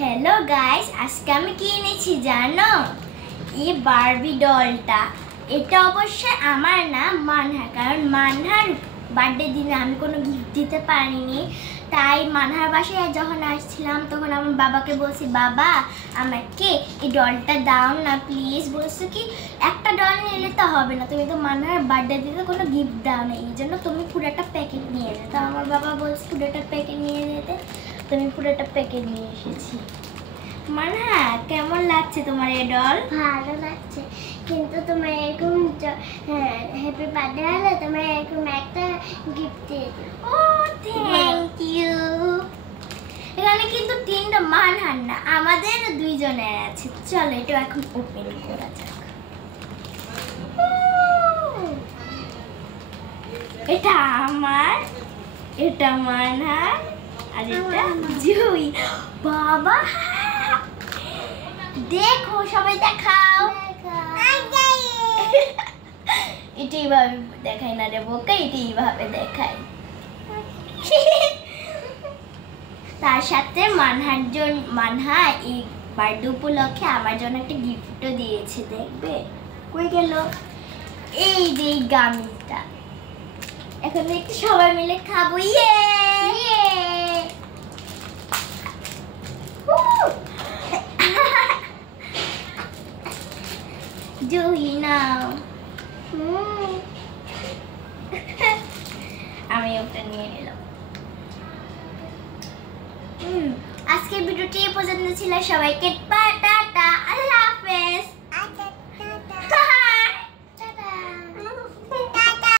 Hello guys, আজকে আমি কি এনেছি জানো? এই বারবি ডলটা। এটা অবশ্যই আমার না, মানহার। কারণ মানহার বার্থডে দিনে আমি কোনো গিফট দিতে পারিনি, তাই মানহার বাসায় যখন আসছিলাম তখন আমার বাবাকে বলছি, বাবা আমাকে এই ডলটা দাও না প্লিজ। বলছো কি একটা ডল নিলে তো হবে না, তুমি তো মানহার বার্থডে দিতে কোনো গিফট দাও না, এই জন্য তুমি পুরোটা প্যাকেট নিয়ে যেতে। তো আমার বাবা বলছে পুরোটা প্যাকেট নিয়ে যেতে, তুমি পুরোটা প্যাকেট নিয়ে এসেছি। মানহা, কেমন লাগছে তোমার এই ডল? ভালো লাগছে, কিন্তু তোমার এরকম হ্যাপি বার্থডে হলে তোমার এরকম একটা গিফট দিয়ে দিই। ও থ্যাংক ইউ। এখানে কিন্তু তিনটা মানহার না, আমাদের দুইজনের আছে। চলো এটা এখন ওপেন করা যাক। এটা আমার, এটা মানহার, আর এটা জুই। বাবা দেখো, সবাই দেখাও। এটা এইভাবে দেখাই না রে বোকা, এটা এইভাবে দেখাই। তার সাথে মানহা এই বার্থডে উপলক্ষে আমার জন্য একটা গিফটও দিয়েছে, দেখবে। কই গেল? এই যে এই গামিটা, এখন একটু সবাই মিলে খাবো। ইয়ে জুহি নাও। আমি ওটা নিয়ে নিলাম। আজকের ভিডিওটি এই পর্যন্ত ছিল। সবাইকে টাটা।